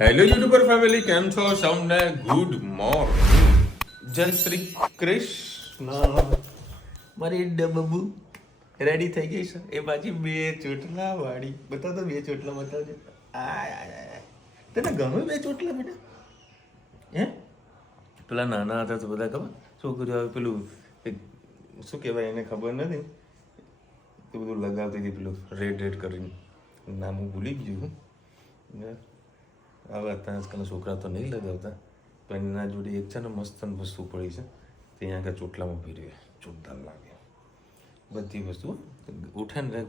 Hello YouTuber family, કેમ છો? સૌને ગુડ મોર્નિંગ, જય શ્રી કૃષ્ણ. મારી ડબ્બુ રેડી થઈ ગઈ છે. એ પાછી બે ચોટલા વાળી. બતાવ તો, બે ચોટલા બતાવજો. તને ગમે બે ચોટલા બેટા? હે? પેલા નાના હતા તો બધા ખબર છોકરીઓ પેલું શું કહેવાય એને ખબર નથી, તો બધું લગાવતી હતી પેલું રેડ રેડ કરીને. નામ હું ભૂલી ગયું. હવે અત્યારે આજકાલના છોકરા તો નહીં લગાવતા, પણ એના જોડે એક છે ને મસ્ત વસ્તુ પડી છે, ત્યાં આગળ ચોટલામાં ભરી જોરદાર લાગે બધી વસ્તુ. ઉઠે ને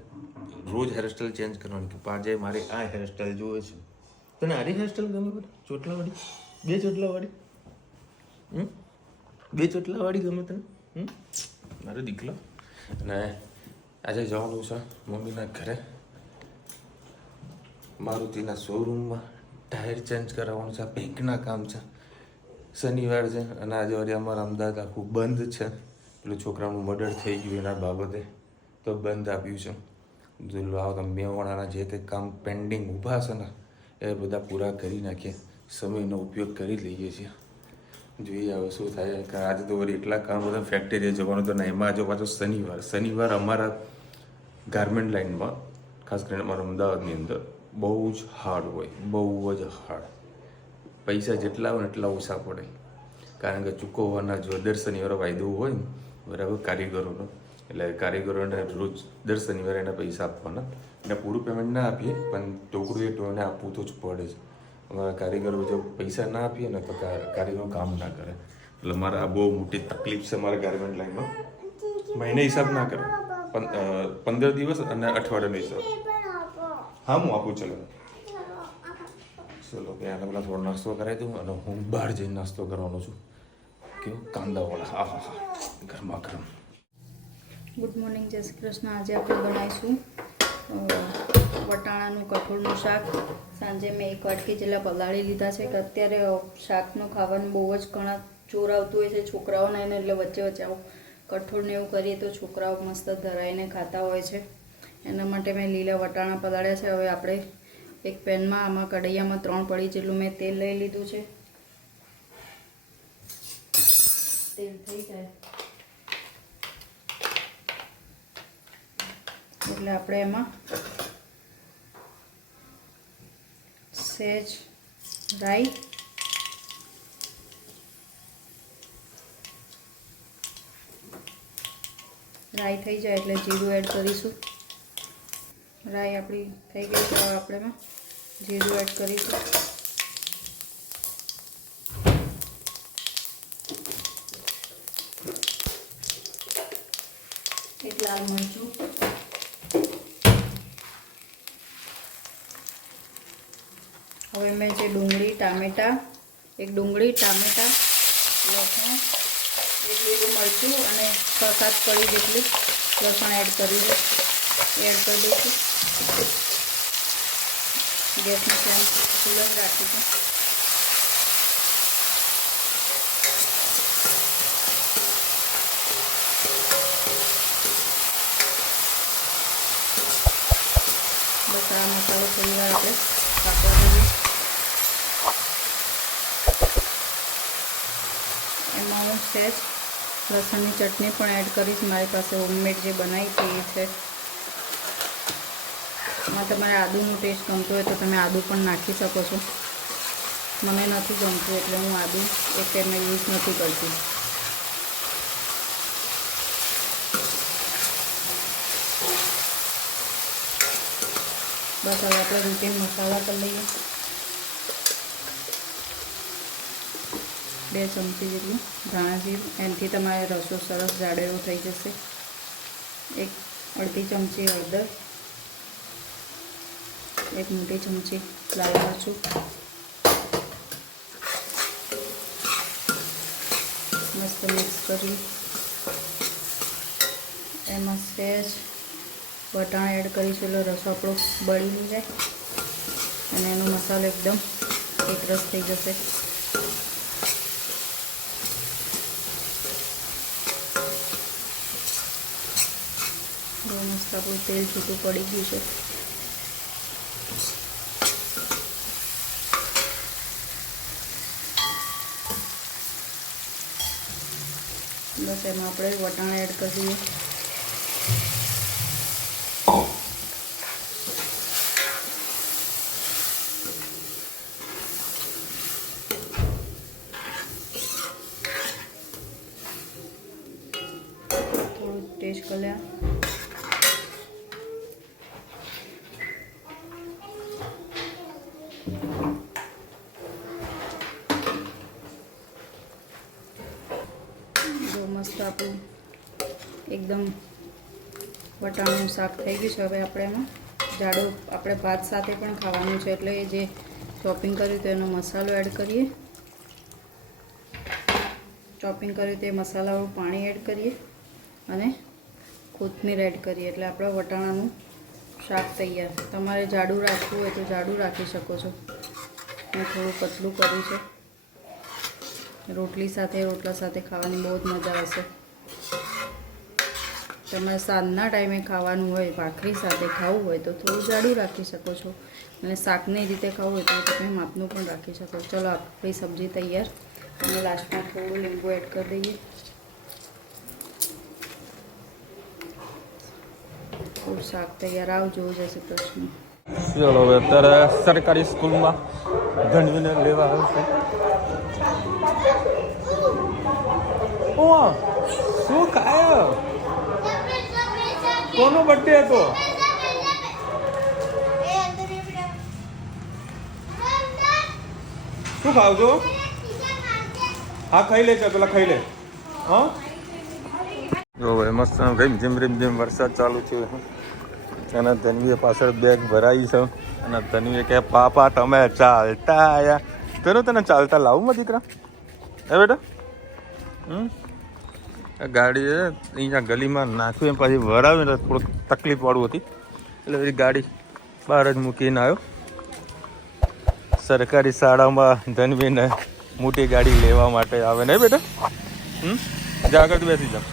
રોજ હેરસ્ટાઈલ ચેન્જ કરવાની કે આજે મારે આ હેરસ્ટાઈલ જોવે છે. તને આરી હેરસ્ટાઈલ ગમે બધા ચોટલાવાળી? બે ચોટલાવાળી? બે ચોટલાવાળી ગમે તને? મારો દીકલો. અને આજે જવાનું છે મમ્મીના ઘરે, મારુતિના શોરૂમમાં ટાયર ચેન્જ કરાવવાનું છે. બેંકના કામ છે, શનિવાર છે અને આજે વળી અમારા અમદાવાદ આખું બંધ છે. પેલું છોકરાનું મર્ડર થઈ ગયું એના બાબતે તો બંધ આપ્યું છે. મેવાડાના જે કંઈ કામ પેન્ડિંગ ઊભા છે ને એ બધા પૂરા કરી નાખીએ, સમયનો ઉપયોગ કરી લઈએ છીએ. જોઈએ હવે શું થાય. આજે તો વળી એટલા કામ બધા ફેક્ટરીએ જવાનું તો ને એમાં જો પાછો શનિવાર અમારા ગાર્મેન્ટ લાઇનમાં, ખાસ કરીને અમારા અમદાવાદની અંદર બહુ જ હાર્ડ હોય, બહુ જ હાર્ડ. પૈસા જેટલા હોય ને એટલા ઓછા પડે, કારણ કે ચૂકવવાના જો દર શનિવારે વાયદો હોય ને બરાબર કારીગરોનો, એટલે કારીગરોને રોજ દર શનિવારે એના પૈસા આપવાના. એને પૂરું પેમેન્ટ ના આપીએ પણ ટોકડું એ એને આપવું તો જ પડે જ. અમારા કારીગરો જો પૈસા ના આપીએ ને તો કારીગરો કામ ના કરે. એટલે મારે આ બહુ મોટી તકલીફ છે મારા ગાર્મેન્ટ લાઈનમાં. મહિને હિસાબ ના કરે, 15 દિવસ અને અઠવાડિયાનો હિસાબ. હા હું આપું. ચલો કે આને પેલા થોડો નાસ્તો કરાવી દઉં અને હું બહાર જઈને નાસ્તો કરવાનો છું. કેવું કાંદાવાળા, હા હા હા, ગરમા ગરમ. ગુડ મોર્નિંગ, જય શ્રી કૃષ્ણ. આજે આપણે બનાવીશું વટાણાનું કઠોળનું શાક. સાંજે મેં 1 વાટકી જેટલા પલાળી લીધા છે કે અત્યારે શાકનું ખાવાનું બહુ જ ઘણા ચોર આવતું હોય છે છોકરાઓને એને, એટલે વચ્ચે વચ્ચે આવું કઠોળને એવું કરીએ તો છોકરાઓ મસ્ત ધરાઈને ખાતા હોય છે. એના માટે મેં લીલા વટાણા પલાળ્યા છે. હવે આપણે એક પેનમાં આમાં કઢૈયામાં 3 પડી જેટલું મેં તેલ લઈ લીધું છે. તેલ થઈ જાય એટલે આપણે એમાં સહેજ રાઈ, થઈ જાય એટલે જીરું એડ કરીશું. રાઈ આપણી થઈ ગઈ તો આપણે એમાં જીરું એડ કરીશું. એક લાલ મરચું, હવે મેં જે ડુંગળી ટામેટાં, લસણ, એક લીલું મરચું અને 6-7 કળી જેટલી લસણ એડ કરી દઈશું. ગેસની ફ્લેમ ફૂલ જ રાખીશું. બસ આ મસાલો થોડી વાર આપણે પાકવા દઈએ. એમાં હું સહેજ લસણની ચટણી પણ એડ કરીશ. મારી પાસે હોમમેડ જે બનાવી હતી એ છે. એમાં તમારે આદુનો ટેસ્ટ ગમતો હોય તો તમે આદુ પણ નાખી શકો છો. મને નથી ગમતું એટલે હું આદુ એક ટાઈમે યુઝ નથી કરતી. બસ હવે આપણે રૂટીન મસાલા કરી લઈએ. 2 ચમચી જેટલું ધાણા જીરું, એનાથી તમારે રસો સરસ જાડો એવો થઈ જશે. 1 અડધી ચમચી હળદર, 1 મોટી ચમચી લાલ મરચું, મસ્ત મિક્સ કરી એમાં સહેજ વટાણા એડ કરીશું એટલે રસો આપણો બળી જાય અને એનો મસાલો એકદમ એકરસ થઈ જશે. બહુ મસ્ત આપણું તેલ છૂટું પડી ગયું છે. બસ એમાં આપણે વટાણા એડ કરી દઈએ. થોડું ટેસ્ટ કરી લે. મસ્ત આપણું એકદમ વટાણાનું શાક થઈ ગયું છે. હવે આપણે એમાં જાડો આપણે ભાત સાથે પણ ખાવાનું છે એટલે જે ચોપિંગ કર્યું તો એનો મસાલો એડ કરીએ. ચોપિંગ કર્યું તે મસાલાવાળું પાણી એડ કરીએ અને કોથમીર એડ કરીએ એટલે આપણે વટાણાનું શાક તૈયાર. તમારે જાડું રાખવું હોય તો જાડું રાખી શકો છો. મેં થોડું પતલું કર્યું છે. રોટલી સાથે રોટલા સાથે ખાવાની બહુ જ મજા આવશે. તમારે સાંજના ટાઈમે ખાવાનું હોય ભાખરી સાથે ખાવું હોય તો થોડું જાડું રાખી શકો છો અને શાકની રીતે ખાવું હોય તો તમે માપનું પણ રાખી શકો. ચલો આપણી સબ્જી તૈયાર અને લાસ્ટમાં થોડું લીંબુ એડ કરી દઈએ. થોડું શાક તૈયાર. આવજો. જય શ્રી કૃષ્ણ. ચલો હવે અત્યારે સરકારી સ્કૂલમાં ધનવીને લેવા આવશે. શું ખાય? કોનો બર્થડે હતો? શું ખાવ છો? હા ખાઈ લે, પેલા ખાઈ લે. હા જો ભાઈ મસ્ત જેમ જેમ વરસાદ ચાલુ થયો અને ધનવીએ પાછળ બેગ ભરાઈ છે અને ધનવીએ કહે પાપા તમે ચાલતા આયા. તને ચાલતા લાવું માં દીકરા? હે બેટા? ગાડી અહીંયા ગલીમાં નાખ્યું એમ પાછી વરાવી ને થોડુંક તકલીફવાળું હતી એટલે પછી ગાડી બહાર જ મૂકીને આવ્યો. સરકારી શાળામાં ધનવીને મોટી ગાડી લેવા માટે આવે ને બેટા? જા આગળ બેસી જા.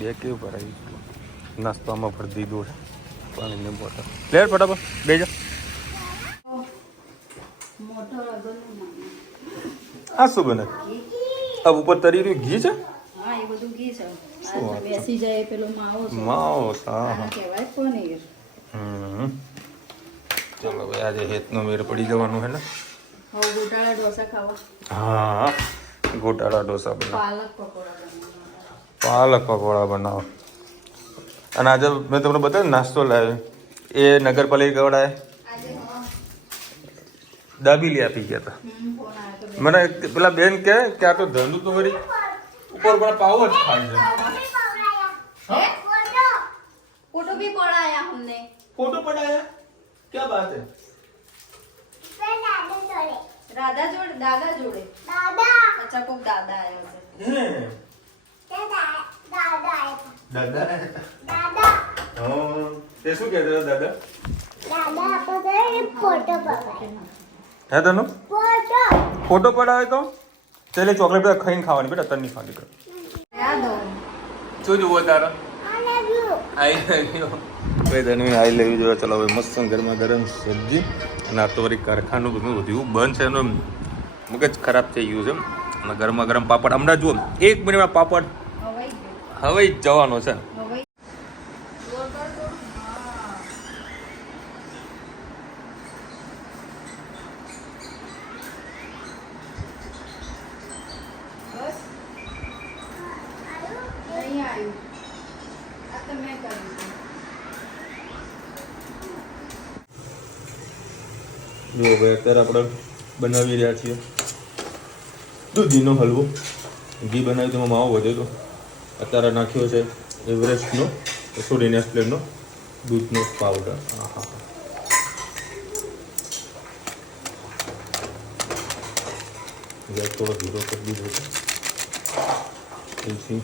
બે કેવું ભરાયું? નાસ્તામાં ભરી દીધું છે પાણીની બોટલ. લે ફટાફટ બે જા. આ શું બને? આ ઉપર તરી રહ્યું ઘી છે? હા એ બધું ઘી છે. બેસી જાય પેલો માવો છે. માવો આને કહેવાય પનીર. ચલો ભાઈ આજે હેતનો મેળ પડી જવાનું છે ને. હવે ગોટાળા ઢોસા ખાવા. હા ગોટાળા ઢોસા બનાવો. પાલક પકોડા બનાવો. પાલક પકોડા બનાવો. અને આજે મેં તમને બતાવ્યું નાસ્તો લાવ્યો એ નગરપાલિકા વાળાએ દાબીલી આપી ગયા હતા. મને પેલા બેન કહે કે આ તો ધંધુ તો વળી ઉપર પણ પાવ જ ખાય છે. फोटो भी पढ़ाया हमने. फोटो पढ़ाया? क्या बात है? दादा जोड़े. दादा जोड़े. दादा. अच्छा कोई दादा आया उसे. દાદા दादा. તે શું કહેતા દાદા? दादा पकड़े फोटो पकड़े. હે તનો फोटो. ફોટો પડાવે તો ચાલે ચોકલેટ બધા ખાઈને ખાવાની બેટા તન નહીં ખાવાની કર. याद हो. શું જોવો તારા? I love you. I love you. ભાઈ ધનવી આઈ લવ યુ જોવા. ચલો હવે મસ્ત ગરમા ગરમ સબ્જી અને આ તો વળી કારખાનું બધું બધું બંધ છે એનું મગજ ખરાબ થઈ ગયું છે અને ગરમા ગરમ પાપડ હમણાં જુઓ 1 મિનિટમાં પાપડ હવે જ જવાનો છે. नहीं आयु. अब तो मैं करूँगी. જો ભાઈ અત્યારે આપણે બનાવી રહ્યા છીએ દૂધીનો હલવો. ઘી બનાવ્યું તેમાં માવો વધ્યો હતો. અત્યારે નાખ્યો છે એવરેસ્ટનો સોરી નેસ્લેનો દૂધનો પાવડર. હા ગેસ થોડો ધીરો કરી દીધો છે. એલચી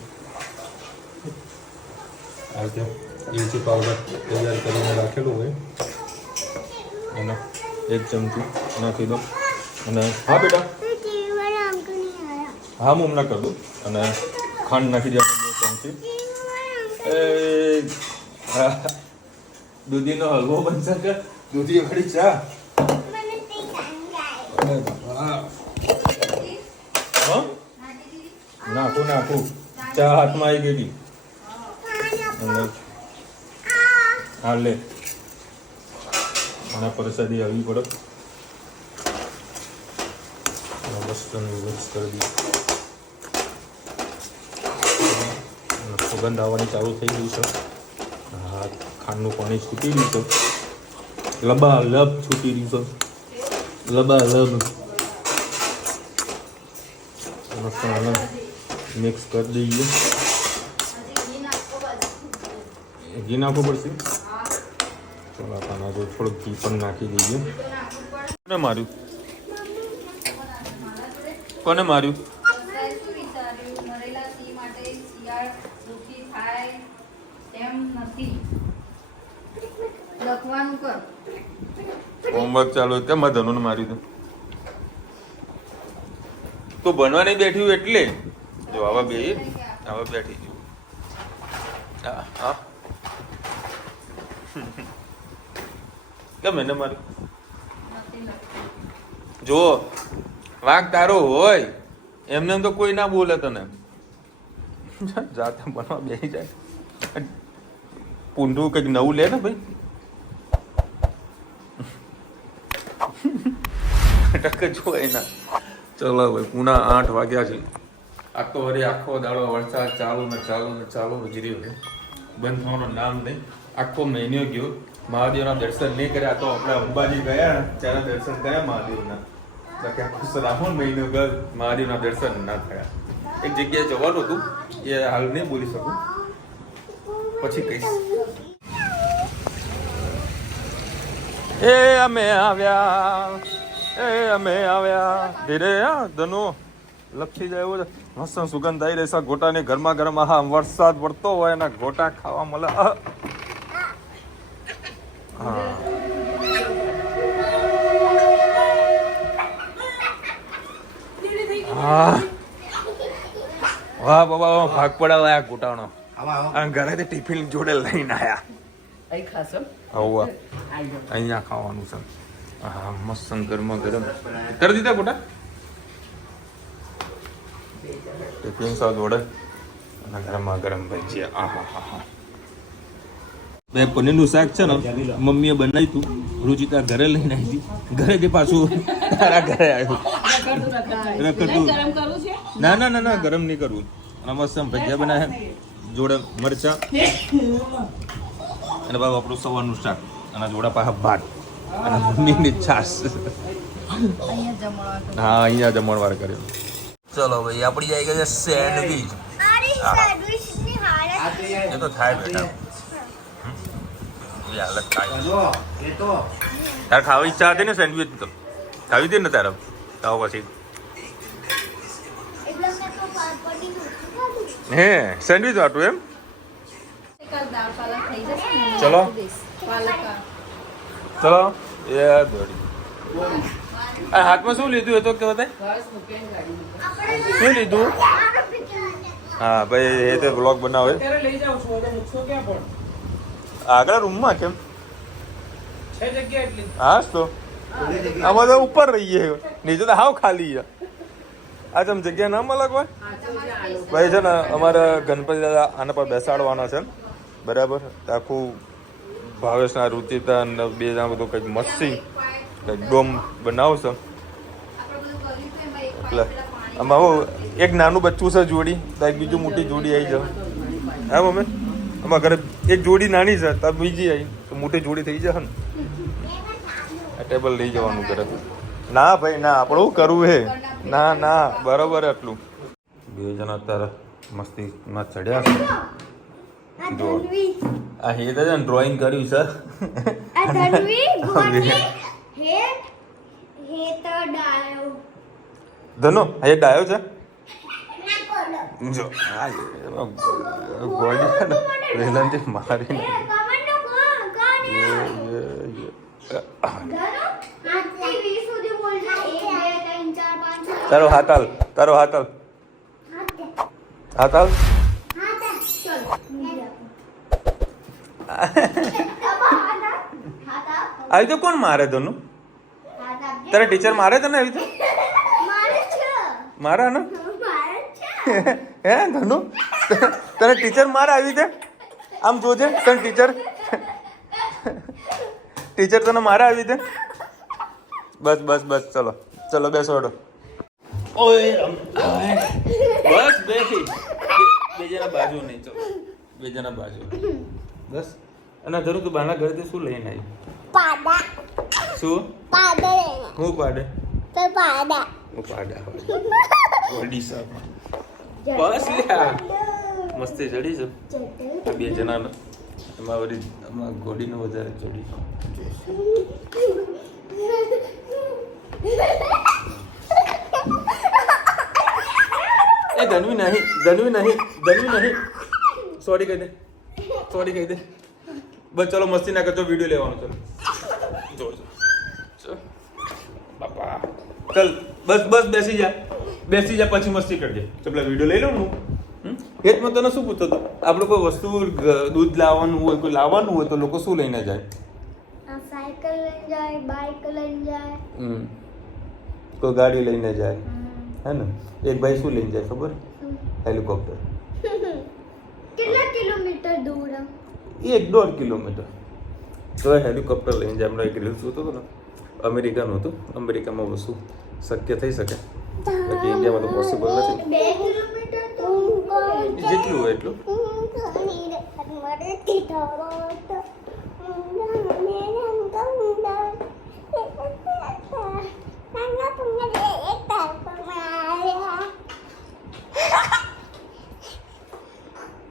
આ રીતે એલચી પાવડર તૈયાર કરીને રાખેલું હોય એનો 1 ચમચી નાખી દો અને હા બેટા હા હું હમણાં કરી દઉં અને ખાંડ નાખી દેવાનું 2 ચમચી. એ દૂધીનો હલવો બનશે કે દૂધી વાળી ચા? નાખું ચા હાથમાં આવી ગઈ અને હા લે આના પ્રસાદી આવી પડે મસ્ત મિક્સ કરી દઈએ સુગંધ આવવાની ચાલુ થઈ ગઈ છે હા ખાંડનું પાણી છૂટી રહ્યું છે લબાલબ છૂટી રહ્યું છે લબાલબ મિક્સ કરી દઈએ ઘી નાખવું પડશે ચાલો આના જો થોડુંક ઘી પણ નાખી દઈએ કોને માર્યું કોને માર્યું લખવાનું કર હોમવર્ક ચાલુ કેમ ધનુને માર્યું તું બનવા નહીં બેઠ્યું એટલે જો આવા બેઠી જો હા કેમ એને માર્યું જો વાંક તારો હોય એમને એમ તો કોઈ ના બોલે તને જાતે બનવા બેસી જાય પૂંઢું કંઈક નવું લે ને ભાઈ ટક જો એના ચલો ભાઈ પુના 8 વાગ્યા છે આ તો વળી આખો દાડો વરસાદ ચાલુ ને જ રહ્યો છે બંધ થવાનું નામ નહીં આખો મહિનો ગયો મહાદેવના દર્શન નહીં કર્યા તો આપણે અંબાજી ગયા ત્યારે દર્શન કર્યા મહાદેવના બાકી આખો શ્રાવણ મહિનો ગયો મહાદેવના દર્શન ના થયા એક જગ્યાએ જવાનું હતું એ હાલ નહીં બોલી શકું પછી કહીશ અમે આવ્યા ધીરે હા ધનુ લપસી જાય એવું મસ્ત સુગંધ આવી રહી છે ગોટાની ગરમા ગરમ હા વરસાદ પડતો હોય એના ગોટા ખાવા મળે હા વાહ બાબા ભાગ પડાવા આ ગોટાનો ઘરેથી ટિફિન જોડે લઈને આયા અહીંયા ખાવાનું છે હા મસ્ત ગરમા ગરમ કરી દીધા ગોટા ટિફિન સા જોડે અને ગરમા ગરમ ભજીયા આહા હા હા બે પનીરનું શાક છે ને મમ્મીએ બનાવ્યું હતું રુચિતા ઘરે લઈને આવી હતી ઘરેથી પાછું તારા ઘરે આવ્યું રખડતું ના ગરમ નહીં કરવું અને મસ્ત ભજીયા બનાવ્યા જોડે મરચા અને બાબા આપણું સવારનું શાક અને જોડા પાછા ભાત અને મમ્મીની છાશ હા અહીંયા જમણવાર કર્યો ચલો ભાઈ આપણી આવી ગઈ છે સેન્ડવીચ એ તો થાય બેટા હાલત થાય તારે ખાવા ઈચ્છા હતી ને સેન્ડવીચ તો ખાવી હતી ને તારે ખાવ પછી હે સેન્ડવીચ વાટું એમ ચલો ચલો એ દોડી હાથમાં શું લીધું એ તો કે બતાય શું લીધું હા ભાઈ એ તો બ્લોગ બનાવે આગળ રૂમમાં કેમ હા તો આમાં તો ઉપર રહીએ નીચે તો હાવ ખાલી છે આ જેમ જગ્યા ના મળે કોઈ ભાઈ છે ને અમારે ગણપતિ દાદા આના પર બેસાડવાના છે બરાબર આખું ભાવેશના રુચિતા ને બે જણા બધું કંઈક મસ્તી કંઈક ડોમ બનાવશે એટલે આમાં હું એક નાનું બચ્ચું છે જોડી તો એક બીજું મોટી જોડી આવી જાય હા મમ્મી અમારા ઘરે એક જોડી નાની છે તો બીજી આવી તો મોટી જોડી થઈ જશે ને આ ટેબલ લઈ જવાનું ઘરે ના ભાઈ ના આપણે શું કરવું હે ના બરોબર એટલું બે જણા અત્યારે મસ્તીમાં ચડ્યા છે જો આ હે તો ડ્રોઈંગ કર્યું છે ધનો હે ડાયો છે જો ગોડી વેલનથી મારી તારો હાથ હાલ આવી તો કોણ મારે ધનુ તારા ટીચર મારે તને આવી તો મારા ને હે ધનુ તને ટીચર માર આવી દે આમ જોજે તને ટીચર તને મારા આવી દે બસ બસ બસ ચલો ચલો બેસો હડો ઓય બસ બેસી બે જણા બાજુ નહીં ચલો બે જણા બાજુ બસ અને ધરું તું બાના ઘરેથી શું લઈને આવી પાડા શું પાડા હું પાડે તો પાડા હું પાડા વડી સાહેબ બસ લ્યા મસ્તી ચડી છે આ બે જણાનો એમાં વળી આમાં ઘોડીનો વધારે ચડી એ ધનવી નહીં સોરી કહી દે બસ ચલો મસ્તી ના કરતો વિડીયો લેવાનો ચલો જો બાપા ચલ બસ બેસી જા પછી મસ્તી કરજે તો પેલા વિડીયો લઈ લઉં હું એ જ મેં તને શું પૂછતો હતો આપણે કોઈ વસ્તુ દૂધ લાવવાનું હોય કોઈ લાવવાનું હોય તો લોકો શું લઈને જાય સાયકલ લઈને જાય બાઇક લઈને જાય કોઈ ગાડી લઈને જાય હે ને એક ભાઈ શું લઈને જાય ખબર હેલિકોપ્ટર કેટલા કિલોમીટર દૂર 1.5 કિલોમીટર તો હેલિકોપ્ટર લઈને જાય હમણાં એક રીલ્સ જોતો હતો ને અમેરિકાનું હતું અમેરિકામાં વસ્તુ શક્ય થઈ શકે બાકી ઇન્ડિયામાં તો પોસિબલ નથી 2 કિલોમીટર તો જેટલું હોય એટલું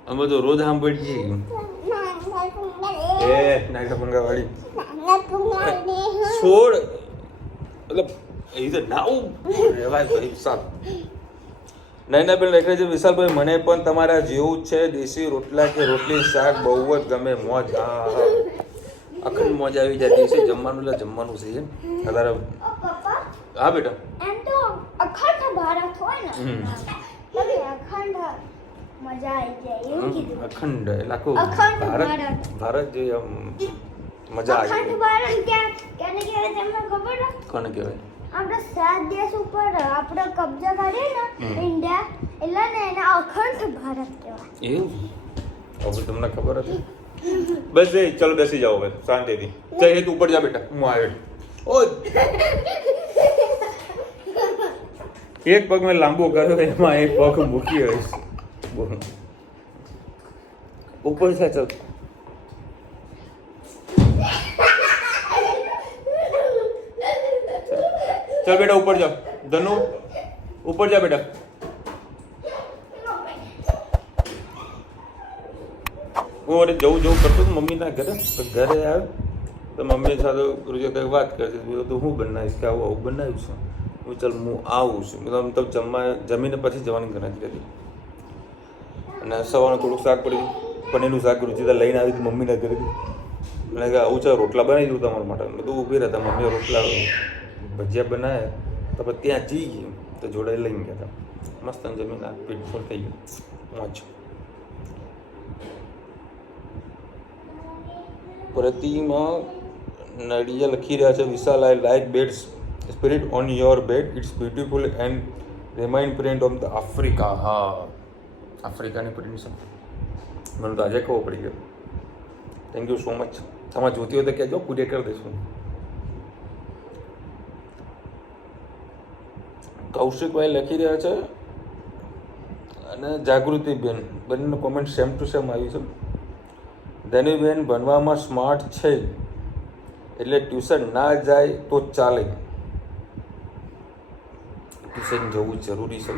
અમે તો રોજ સાંભળીએ એ નાગા પંગા વાળી છોડ મતલબ એ તો નાવું રહેવાય ભાઈ સાત નૈનાબેન લખે છે વિશાલભાઈ મને પણ તમારા જેવું જ છે દેશી રોટલા કે રોટલી શાક બહુ જ ગમે મોજ અખંડ મોજ આવી જાય દેશી જમવાનું એટલે જમવાનું છે અત્યારે હા બેટા એમ તો અખંડ ભારત હોય ને એટલે અખંડ મજા આવી જાય એવું કીધું અખંડ એટલે આખું અખંડ ભારત જે આમ મજા આવી અખંડ ભારત ક્યાંને કહેવાય તમને ખબર છે કોને કહેવાય આપણે 7 દેશ ઉપર આપણે કબજા કરીએ ને ઇન્ડિયા એટલે ને એને અખંડ ભારત કહેવાય એવું હવે તમને ખબર હતી બસ એ ચલો બેસી જાઓ હવે શાંતિથી ચાલ એ તું ઉપર જા બેટા હું આવ્યો ઓ એક પગ મેં લાંબો કર્યો એમાં એક પગ મૂકી હોઈશ ઉપર છે ચાલ चल बेटा ऊपर जाओ धनु ऊपर जा बेटा હું અરે જવું કરતો તો મમ્મીના ઘરે ઘરે આવ્યો તો મમ્મી સાથે રોજે કંઈક વાત કરતી તો હું બનાવીશ કે આવું બનાવ્યું છું હું ચાલ હું આવું છું મતલબ જમીને પછી જવાની ગણતરી હતી અને સવારનું થોડુંક શાક પડ્યું પનીરનું શાક રુચિતા લઈને આવી હતી મમ્મીના ઘરેથી મને કે આવું ચાલ રોટલા બનાવી દઉં તમારા માટે મેં તો ઊભી રહેતા મમ્મીએ રોટલા ભજીયા બનાવ્યા તો પછી ત્યાં જઈ ગયું તો જોડે લઈને ગયા હતા મસ્ત જમીન આ પેટ ફૂલ થઈ ગયું મોજ પ્રતિમા નડિયા લખી રહ્યા છે Vishal I like beds spirit on your bed it's beautiful and remind print of the Africa હા આફ્રિકાની પ્રિન્ટ છે મને તો આજે ખબર પડી ગયો થેન્ક યુ સો મચ તમારે જોતી હોય તો કહેજો પૂરી કરી દઈશું કૌશિકભાઈ લખી રહ્યા છે અને જાગૃતિબેન બંનેનું કોમેન્ટ સેમ ટુ સેમ આવી છે ધનીબેન ભણવામાં સ્માર્ટ છે એટલે ટ્યુશન ના જાય તો ચાલે ટ્યુશન જવું જરૂરી છે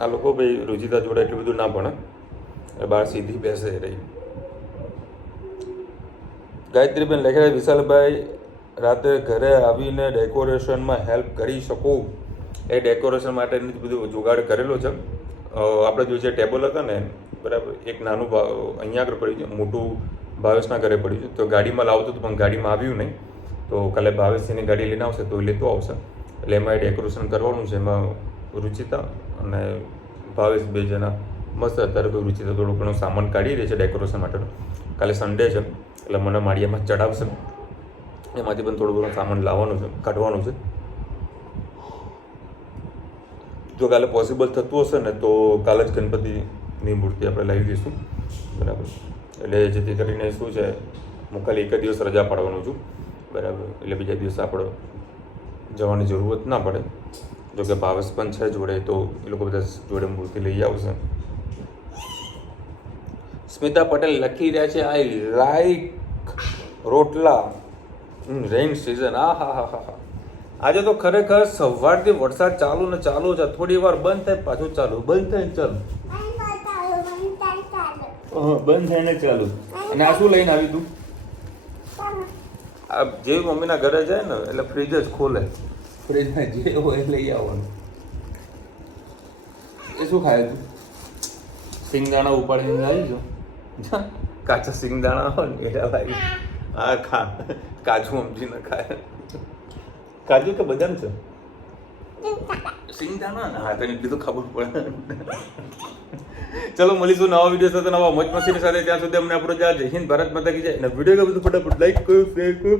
આ લોકો ભાઈ રુચિતા જોડે એટલું બધું ના ભણે બહાર સીધી બેસે રહી ગાયત્રીબેન લખી રહ્યા વિશાલભાઈ રાતે ઘરે આવીને ડેકોરેશનમાં હેલ્પ કરી શકો એ ડેકોરેશન માટેનું બધું જુગાડ કરેલો છે આપણે જો જે ટેબલ હતા ને બરાબર એક નાનું અહીંયા આગળ પડ્યું છે મોટું ભાવેશના ઘરે પડ્યું છે તો ગાડીમાં લાવતું હતું પણ ગાડીમાં આવ્યું નહીં તો કાલે ભાવેશની ગાડી લઈને આવશે તો એ લેતો આવશે એટલે એમાં ડેકોરેશન કરવાનું છે એમાં રુચિતા અને ભાવેશ બે જણા મસ્ત અત્યારે તો રુચિતા થોડો ઘણો સામાન કાઢી રહી છે ડેકોરેશન માટેનો કાલે સન્ડે છે એટલે મને માળિયામાં ચડાવશે એમાંથી પણ થોડું ઘણું સામાન લાવવાનું છે કાઢવાનું છે જો કાલે પોસિબલ થતું હશે ને તો કાલે જ ગણપતિની મૂર્તિ આપણે લાવી દઈશું બરાબર. એટલે જેથી કરીને શું છે હું ખાલી એક જ દિવસ રજા પાડવાનો છું બરાબર. એટલે બીજા દિવસે આપણે જવાની જરૂરત ના પડે. જો કે ભાવેશ પણ છે જોડે તો એ લોકો બધા જોડે મૂર્તિ લઈ આવશે. સ્મિતા પટેલ લખી રહ્યા છે આઈ લાઈક રોટલા રેઇન સિઝન. હા હા હા હા હા. આજે તો ખરેખર સવારથી વરસાદ ચાલુ ને ચાલુ છે. થોડી વાર બંધ થાય પાછું ચાલુ, બંધ થાય ને ચાલુ, બંધ થાય ને ચાલુ. અને આ શું લઈને આવી તું? આ જેવી મમ્મીના ઘરે જાય ને એટલે ફ્રીજ જ ખોલે. ફ્રીજમાં જે હોય એ લઈ આવવાનું. એ શું ખાય તું? સિંગદાણા ઉપાડીને આવી જો. કાચા સિંગદાણા હોય ને એટલે ભાઈ હા ખા. કાજુ સમજી ન ખાય. કાજુ કે બદામ છે? સિંગદાણા ને હા તને કીધું ખબર પડે. ચલો મળીશું નવા વિડીયો સાથે, નવા મોજ મસ્તીની સાથે. ત્યાં સુધી અમને આપણો જય હિન્દ, ભારત માતા કી જય. અને વિડીયો ગમે તો ફટાફટ લાઈક કરો, શેર કરો,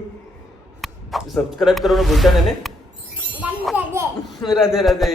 સબસ્ક્રાઇબ કરવાનું ભૂલતા નહીં ને. રાધે રાધે.